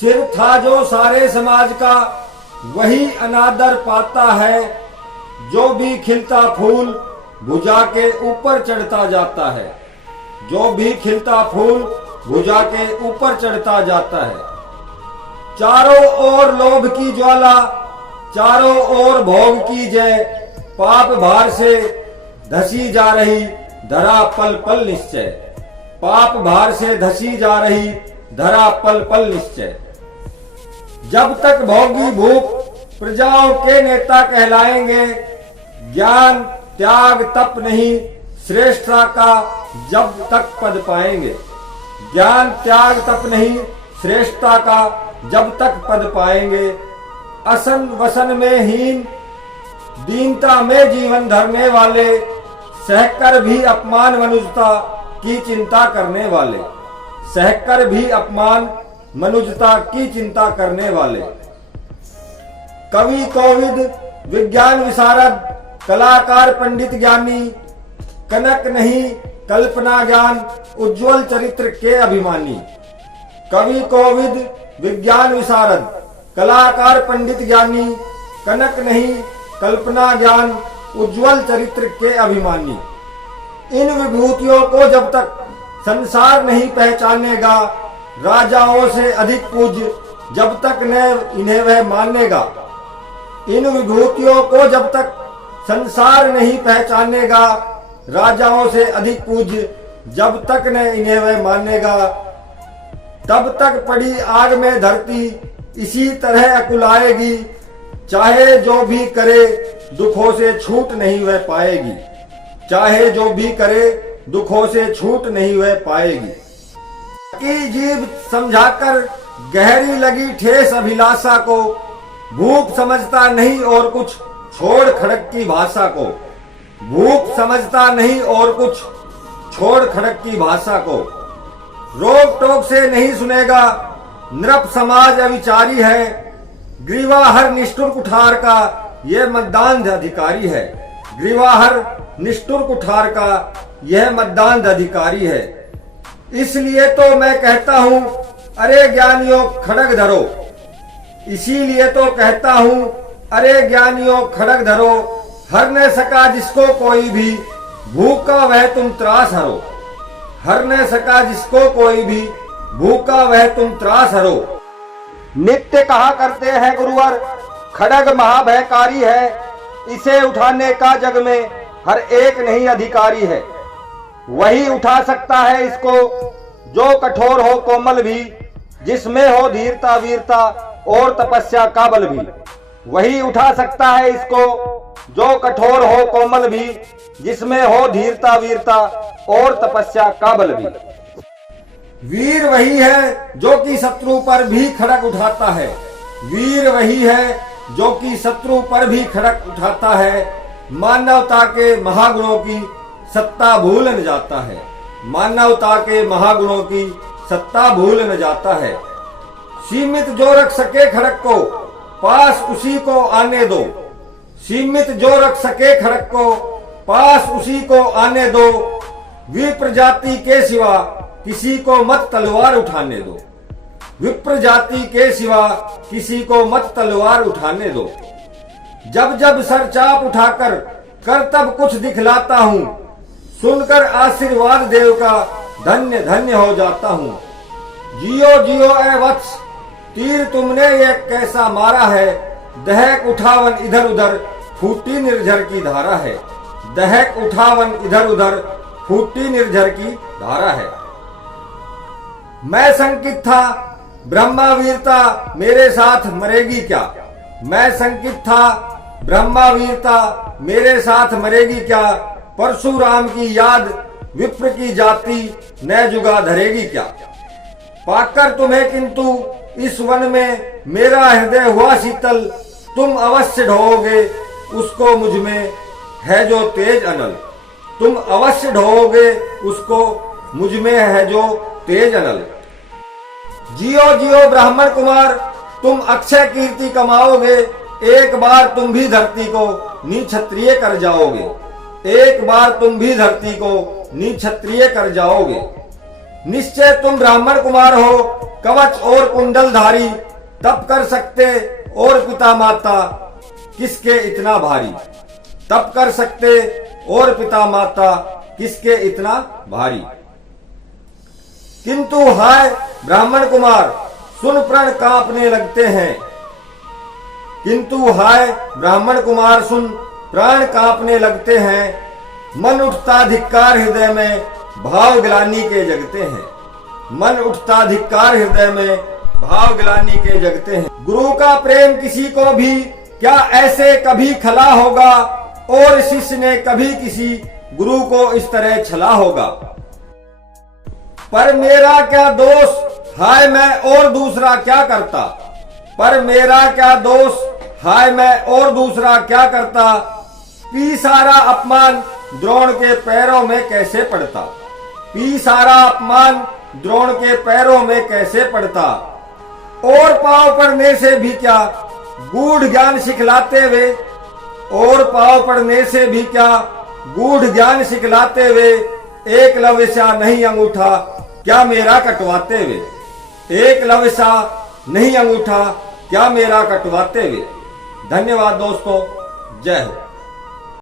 सिर था जो सारे समाज का वही अनादर पाता है। जो भी खिलता फूल भुजा के ऊपर चढ़ता जाता है। जो भी खिलता फूल भुजा के ऊपर चढ़ता जाता है। चारों ओर लोभ की ज्वाला, चारों ओर भोग की जय। पाप भार से धसी जा रही धरा पल पल निश्चय। पाप भार से धसी जा रही धरा पल पल निश्चय। जब तक भोगी भूख प्रजाओं के नेता कहलाएंगे। ज्ञान त्याग तप नहीं श्रेष्ठता का जब तक पद पाएंगे। ज्ञान त्याग तप नहीं श्रेष्ठता का जब तक पद पाएंगे। असन वसन में हीन दीनता में जीवन धरने वाले। सहकर भी अपमान मनुजता की चिंता करने वाले। सहकर भी अपमान मनुजता की चिंता करने वाले। कवि कोविद विज्ञान विशारद कलाकार पंडित ज्ञानी। कनक नहीं कल्पना ज्ञान उज्जवल चरित्र के अभिमानी। कवि कोविद विज्ञान विशारद कलाकार पंडित ज्ञानी। कनक नहीं कल्पना ज्ञान उज्जवल चरित्र के अभिमानी। इन विभूतियों को जब तक संसार नहीं पहचानेगा। राजाओं से अधिक पूज्य जब तक न इन्हें वह मानेगा। इन विभूतियों को जब तक संसार नहीं पहचानेगा। राजाओं से अधिक पूज्य जब तक न इन्हें वह मानेगा। तब तक पड़ी आग में धरती इसी तरह अकुलाएगी। चाहे जो भी करे दुखों से छूट नहीं वह पाएगी। चाहे जो भी करे दुखों से छूट नहीं वह पाएगी। की जीभ समझाकर गहरी लगी ठेस अभिलाषा को। भूख समझता नहीं और कुछ छोड़ खड़क की भाषा को। भूख समझता नहीं और कुछ छोड़ खड़क की भाषा को। रोक टोक से नहीं सुनेगा नृप समाज अविचारी है। ग्रीवा हर निष्ठुर कुठार का यह मतदान अधिकारी है। ग्रीवा हर निष्ठुर कुठार का यह मतदान अधिकारी है। इसलिए तो मैं कहता हूं अरे ज्ञानियों खड़ग धरो। इसीलिए तो कहता हूं अरे ज्ञानियों खड़ग धरो। हर न सका जिसको कोई भी भूखा वह तुम त्रास हरो। हर न सका जिसको कोई भी भूखा वह तुम त्रास हरो। नित्य कहा करते हैं गुरुवर खड़ग महाभयकारी है। इसे उठाने का जग में हर एक नहीं अधिकारी है। वही उठा सकता है इसको जो कठोर हो कोमल भी। जिसमें हो धीरता वीरता और तपस्या का बल भी। वही उठा सकता है इसको जो कठोर हो कोमल भी। जिसमें हो धीरता वीरता और तपस्या का बल भी। वीर वही है जो कि शत्रु पर भी खड़ग उठाता है। वीर वही है जो कि शत्रु पर भी खड़ग उठाता है। मानवता के महागुणों की सत्ता भूल न जाता है। मानवता के महागुणों की सत्ता भूल न जाता है। सीमित जो रख सके खड़ग को पास उसी को आने दो। सीमित जो रख सके खड़ग को पास उसी को आने दो। विप्र जाति के सिवा किसी को मत तलवार उठाने दो। विप्र जाति के सिवा किसी को मत तलवार उठाने दो। जब जब सर चाप उठाकर कर तब कुछ दिखलाता हूँ। सुनकर आशीर्वाद देव का धन्य धन्य हो जाता हूँ। जियो जियो ए वत्स तीर तुमने ये कैसा मारा है। दहक उठावन इधर उधर फूटी निर्झर की धारा है। दहक उठावन इधर उधर फूटी निर्झर की धारा है। मैं शंकित था ब्रह्मा वीरता मेरे साथ मरेगी क्या। मैं शंकित था ब्रह्मा वीरता मेरे साथ मरेगी क्या। परशुराम की याद विप्र की जाति न जुगा धरेगी क्या। पाकर तुम्हें किंतु इस वन में मेरा हृदय हुआ शीतल। तुम अवश्य ढोओगे उसको मुझ में है जो तेज अनल। तुम अवश्य ढोओगे उसको मुझ में है जो तेज अनल। जियो जियो ब्राह्मण कुमार तुम अक्षय कीर्ति कमाओगे। एक बार तुम भी धरती को निक्षत्रिय कर जाओगे। एक बार तुम भी धरती को निक्षत्रिय कर जाओगे। निश्चय तुम ब्राह्मण कुमार हो, कवच और कुंडलधारी, तप कर सकते और पिता माता किसके इतना भारी। तप कर सकते और पिता माता किसके इतना भारी। किंतु हाय ब्राह्मण कुमार, सुन प्रण कांपने लगते हैं। किंतु हाय ब्राह्मण कुमार, सुन प्राण कांपने लगते हैं। मन उठता धिक्कार हृदय में, भाव ग्लानि के जगते हैं। मन उठता धिक्कार हृदय में, भाव ग्लानि के जगते हैं। गुरु का प्रेम किसी को भी क्या ऐसे कभी खला होगा, और शिष्य ने कभी किसी गुरु को इस तरह छला होगा। पर मेरा क्या दोष, हाय मैं और दूसरा क्या करता। पर मेरा क्या दोष, हाय मैं और दूसरा क्या करता। पी सारा अपमान द्रोण के पैरों में कैसे पड़ता। पी सारा अपमान द्रोण के पैरों में कैसे पड़ता। और पांव पड़ने से भी क्या गूढ़ ज्ञान सिखलाते वे। और पांव पड़ने से भी क्या गूढ़ ज्ञान सिखलाते वे। एक लवसा नहीं अंगूठा क्या मेरा कटवाते वे। एक लवसा नहीं अंगूठा क्या मेरा कटवाते वे। धन्यवाद दोस्तों, जय हो।